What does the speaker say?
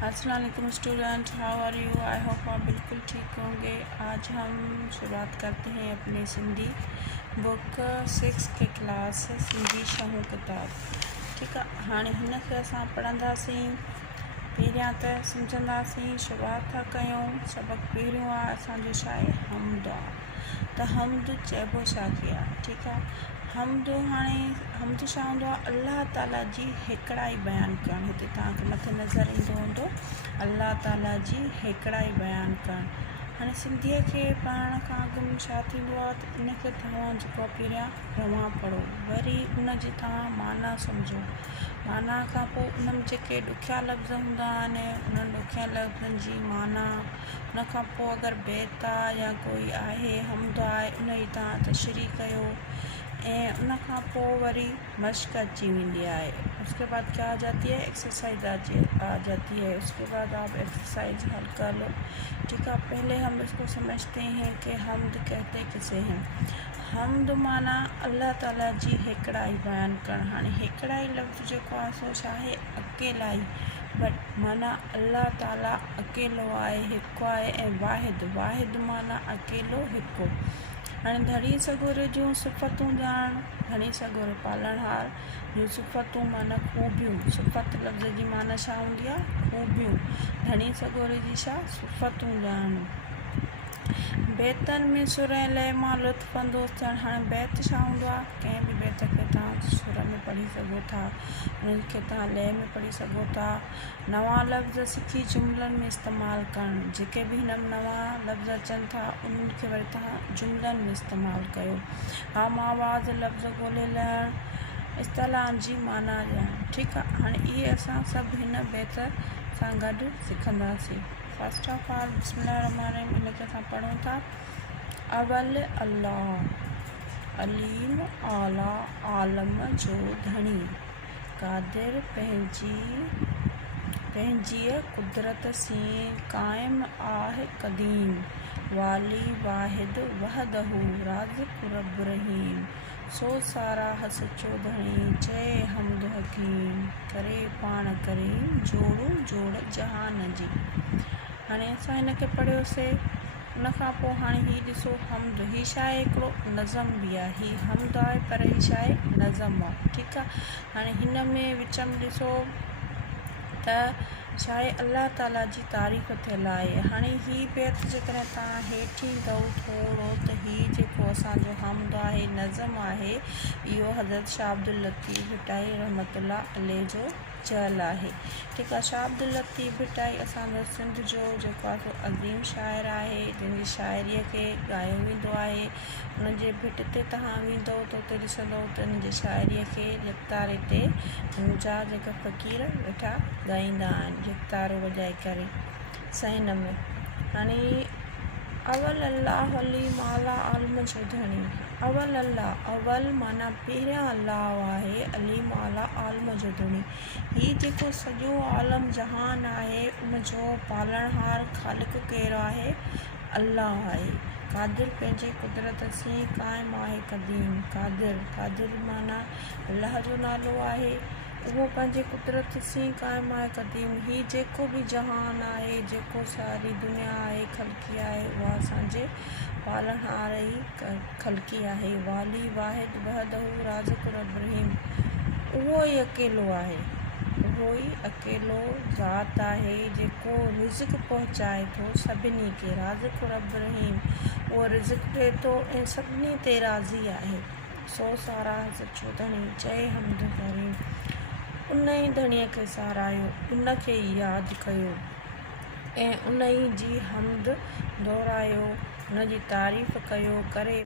अस्सलाम वालेकुम student, how are you? I hope आप बिल्कुल ठीक होंगे। आज हम शुरुआत करते हैं अपनी सिंधी बुक 6 के क्लास सिंधी शहू किताब। ठीक है, हाँ हिन खे असां पढ़ंदासीं। पहिरियां त सम्झंदासीं, शुरुआत था कयूं। सबक पहिरियों आहे असांजो छा आहे, हमद आहे। त हमद चइबो छा खे आहे? ठीकु आहे, हमद हाणे हमद छा हूंदो आहे? अल्लाह ताला जी हिकिड़ाई बयानु करणु। हिते तव्हांखे मथे नज़र ईंदो हूंदो अल्लाह ताला जी हिकिड़ाई बयानु करणु। हाणे सिंधीअ खे पढ़ण खां अॻु में छा थींदो आहे त इनखे तव्हां जेको आहे पहिरियां रवां पढ़ो, वरी उन जी तव्हां माना सम्झो। माना खां पोइ उन में जेके ॾुखिया लफ़्ज़ हूंदा आहिनि उन्हनि ॾुखिया लफ़्ज़नि जी माना, उन खां पोइ अगरि बैत आहे या कोई आहे हमद आहे उन जी तव्हां तशरी कयो। ऐं उन खां पोइ वरी मश्क अची वेंदी आहे। उसके बाद क्या आ जाती है? एक्सरसाइज आ जाती है। उसके बाद आप एक्सरसाइज हल कर लो। ठीक है, पहले हम इसको समझते हैं कि हमद कहते किसे हैं। हमद माना अल्लाह ताला जी हिकिड़ाई बयानु करणु। हाणे हिकिड़ाई लफ़्ज़ जेको आहे सो छा आहे? अकेलाई। बट माना अल्लाह ताला अकेलो आहे, हिकु आहे। ऐं वाहिद माना अकेलो, हिकु। हाणे धणी सगुर जूं सिफ़तूं ॼाण। धणी सगुर पालणहार जूं सिफ़तूं माना ख़ूबियूं। सिफ़त लफ़्ज़ जी माना छा हूंदी आहे? ख़ूबियूं। धणी सगुर जी छा? सिफ़तूं ॼाण। बैतनि में सुर ऐं लय मां लुत्फ़ अंदोज़ थियणु। हाणे बैत छा हूंदो आहे? कंहिं बि बैत खे तव्हां सुर में पढ़ी सघो था, उनखे तव्हां लय में पढ़ी सघो था। नवां लफ़्ज़ सिखी जुमिलनि में इस्तेमालु करणु। जेके बि हिन में नवां लफ़्ज़ अचनि था उन्हनि खे वरी तव्हां जुमिलनि में इस्तेमालु कयो। हम आवाज़ लफ़्ज़ ॻोल्हे लहणु, इस्तलाहनि जी माना ॼाण। ठीकु आहे, हाणे इहे असां सभु हिन बैत सां गॾु सिखंदासीं। फर्स्ट ऑफ ऑल बिस्मिल्लाहिर्रहमानिर्रहीम, इनखे असां पढ़ूं था। अवल अल्लाह, अलीम आला आलम जो धणी, क़ादिर पंहिंजी कुदरत सी क़ाइम आहे क़दीम, वाली वाहिद वहदहू राज़िक़ रब रहीम, सो साराह सचो धणी, चए हमद हकीम, करे पाण करीम, जोड़ू जोड़ जहान जी। हाणे असां हिनखे पढ़ियोसीं। उन खां पोइ हाणे हीअ ॾिसो हमद, हीअ छा आहे? हिकिड़ो नज़म बि आहे। हीअ हमद आहे पर हीअ छा आहे? नज़म आहे। ठीकु आहे, हाणे हिन में विच में ॾिसो त छा आहे? अल्लाह ताला जी तारीफ़ थियल आहे। हाणे हीअ बैत जेकॾहिं तव्हां हेठि ईंदव थोरो त हीअ जेको असांजो हमद आहे, नज़म आहे, इहो हज़रत शाह अब्दुल लतीफ़ भिटाई रहमतुल्लाह अलैह जो चयल आहे। ठीकु आहे, शाह अब्दुल लतीफ़ भिटाई असांजो सिंध जो जेको आहे सो अज़ीम शाइर आहे, जंहिंजी शाइरीअ खे ॻायो वेंदो आहे। उनजे भिट ते तव्हां वेंदव त उते ॾिसंदव त उनजी शाइरीअ खे लिखतारे ते मुंहिंजा जेका फ़क़ीर वेठा ॻाईंदा आहिनि लिखतारो वॼाए करे सहन में। हाणे अवल अल्लाह अलीम आला आलम जो धणी। अवल अल्लाह, अवल माना पहिरियां अल्लाह आहे, अलीम आला आलम जो धणी। हीअ जेको सॼो आलम जहान आहे उनजो पालणहार ख़ालिक़ केरु आहे? अल्लाह आहे। क़ादिर पंहिंजे कुदरत सी क़ाइम आहे क़दीम, क़ादिर माना अल्लाह जो नालो आहे। उहो पंहिंजे कुदरत सी क़ाइम आहे क़दीम। हीअ जेको बि जहान आहे, जेको सारी दुनिया आहे, ख़लकी आहे, उहा असांजे पालणहार ई ख़लकी आहे। वाली वाहिद वहदहू राज़िक़ रब रहीम, उहो ई अकेलो आहे, उहो ई अकेलो ज़ात आहे जेको रिज़्क़ पहुचाए थो सभिनी खे। राज़िक़ रब रहीम, उहो रिज़्क़ ॾिए थो ऐं सभिनी ते राज़ी आहे। सो साराह सचो धणी, चए हमद करीम, उन ई धणीअ खे साराहियो, उन खे यादि कयो ऐं उन ई जी हमद दोहरायो, उन जी तारीफ़ कयो। करे